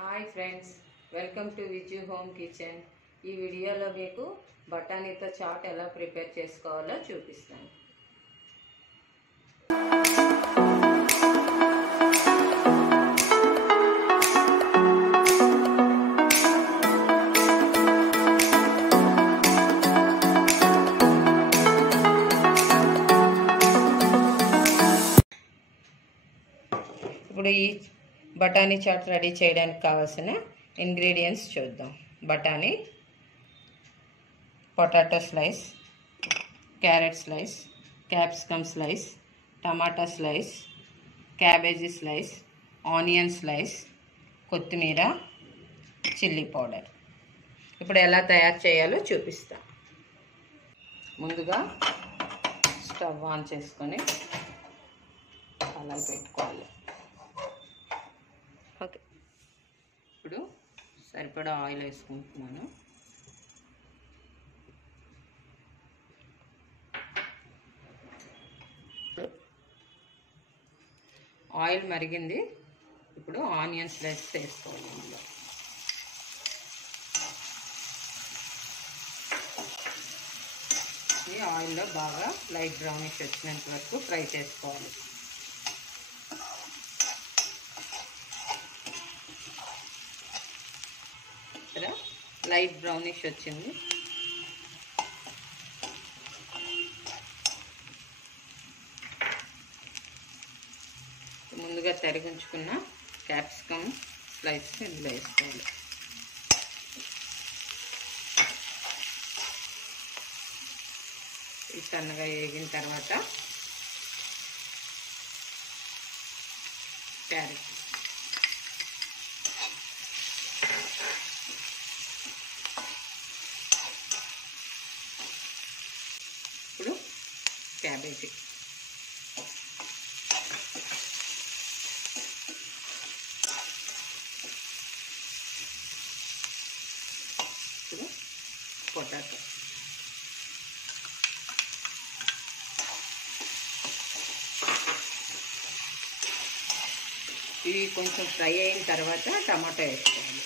Hi friends, welcome to Vijju home kitchen. ఈ వీడియోలో మీకు బఠానీతో చాట్ ఎలా ప్రిపేర్ చేసుకోవాలో చూపిస్తాను. ఇప్పుడు ఈ బఠానీ చాట్ రెడీ చేయడానికి కావాల్సిన ఇంగ్రీడియంట్స్ చూద్దాం. బఠానీ, potato slice, carrot slice, capsicum slice, టమాటా slice, cabbage slice, onion slice, కొత్తిమీర, చిల్లీ పౌడర్. ఇప్పుడు ఎలా తయారు చేయాలో చూపిస్తా. ముందుగా స్టవ్ ఆన్ చేసుకొని కళాయి పెట్టుకోవాలి. ఓకే, ఇప్పుడు సరిపడా ఆయిల్ వేసుకుంటున్నాను. ఆయిల్ మరిగింది. ఇప్పుడు ఆనియన్ స్లైస్ వేసుకోవాలి. ఇందులో ఈ ఆయిల్లో బాగా లైట్ బ్రౌనిష్ వచ్చినంత వరకు ఫ్రై చేసుకోవాలి. లైట్ బ్రౌనిష్ వచ్చింది. ముందుగా తరిగించుకున్న క్యాప్సికమ్ స్లైస్ ఇందులో వేసుకోవాలి. ఇది సన్నగా వేగిన తర్వాత క్యారెట్, ఇప్పుడు క్యాబేజీ, ఇప్పుడు పొటాటో, ఇవి కొంచెం ఫ్రై అయిన తర్వాత టమాటా వేసుకోవాలి.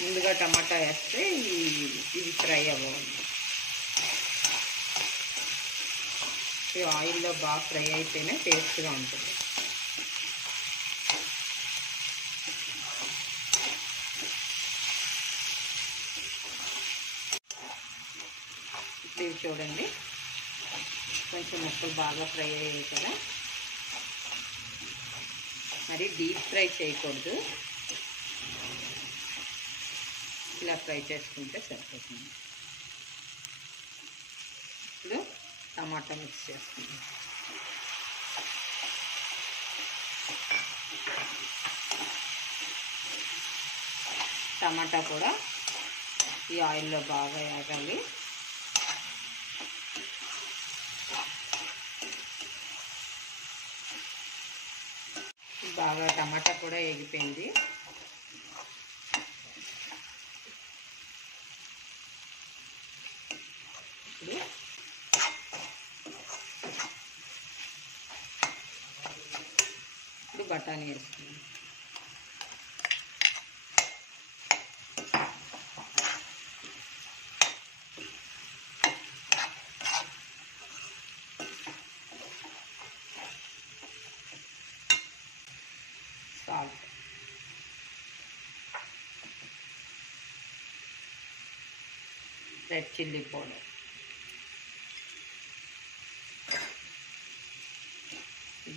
ముందుగా టమాటా వేస్తే ఇవి ఫ్రై అవ్వాలి. ఈ ఆయిల్లో బాగా ఫ్రై అయితేనే టేస్ట్గా ఉంటుంది. ఇప్పుడు ఇవి చూడండి, కొంచెం ముక్కలు బాగా ఫ్రై అయ్యాయి కదా. మరి డీప్ ఫ్రై చేయకూడదు, ఇలా ఫ్రై చేసుకుంటే సరిపోతుంది. ఇప్పుడు టమాటా మిక్స్ చేసుకుందాం. టమాటా కూడా ఈ ఆయిల్లో బాగా వేగాలి. బాగా టమాటా కూడా వేగిపోయింది. ఇప్పుడు బఠానీ వేసుకుందాం. సాల్ట్, రెడ్ చిల్లీ పౌడర్,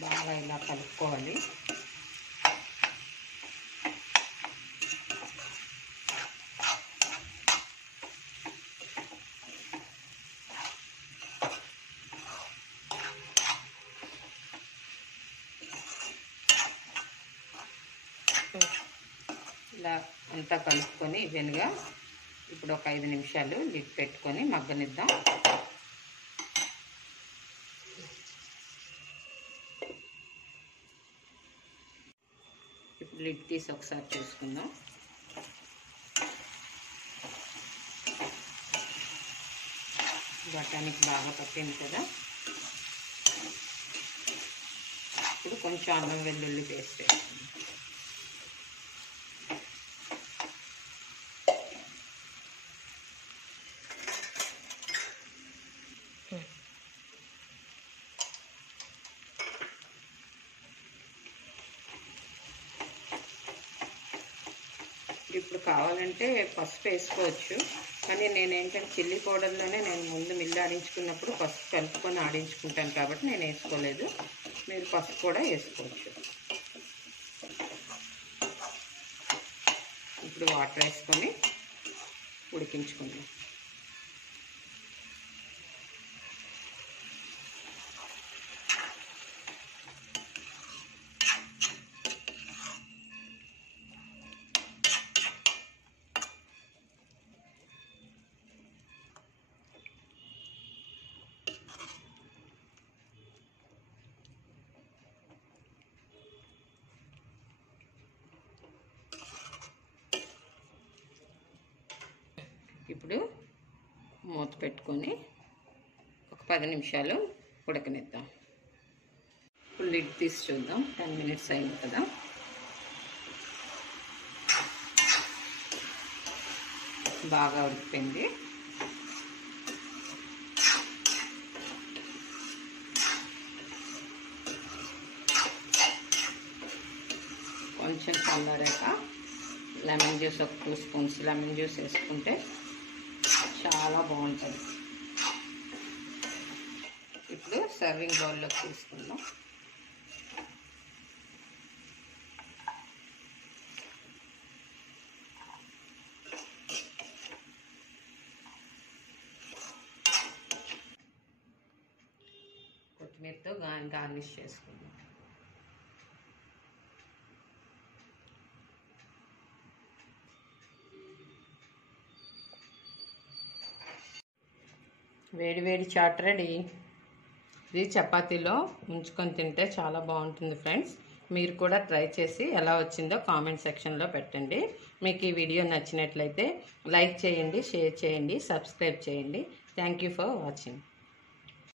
బాగా ఇలా కలుపుకోవాలి. ఇలా అంతా కలుపుకొని ఈవెన్గా ఇప్పుడు ఒక 5 నిమిషాలు లిడ్ పెట్టుకొని మగ్గనిద్దాం. ఇప్పుడు లిడ్ తీసి ఒకసారి చూసుకుందాం. బఠానీకి బాగా పట్టింది కదా. ఇప్పుడు కొంచెం అల్లం వెల్లుల్లి పేస్ట్ వేసుకుందాం. ఇప్పుడు కావాలంటే పసుపు వేసుకోవచ్చు, కానీ నేనేంటంటే చిల్లీ పౌడర్లోనే నేను ముందు మిల్లు ఆడించుకున్నప్పుడు పసుపు కలుపుకొని ఆడించుకుంటాను కాబట్టి నేను వేసుకోలేదు. మీరు పసుపు కూడా వేసుకోవచ్చు. ఇప్పుడు వాటర్ వేసుకొని ఉడికించుకుందాం. ఇప్పుడు మూత పెట్టుకొని ఒక 10 నిమిషాలు ఉడకనిద్దాం. ఇప్పుడు లిడ్ తీసి చూద్దాం. 10 మినిట్స్ అయింది కదా. బాగా ఉడికిపోయింది. కొంచెం చల్లారాక లెమన్ జ్యూస్ ఒక 2 స్పూన్స్ లెమన్ జ్యూస్ వేసుకుంటే చాలా బాగుంటుంది. ఇప్పుడు సర్వింగ్ బౌల్లోకి తీసుకుందాం. కొత్తిమీరతో గార్నిష్ చేసుకుందాం. వేడి వేడి చాట్ రెడీ. ఇది చపాతీలో ఉంచుకొని తింటే చాలా బాగుంటుంది ఫ్రెండ్స్. మీరు కూడా ట్రై చేసి ఎలా వచ్చిందో కామెంట్ సెక్షన్లో పెట్టండి. మీకు ఈ వీడియో నచ్చినట్లయితే లైక్ చేయండి, షేర్ చేయండి, సబ్స్క్రైబ్ చేయండి. Thank you for watching.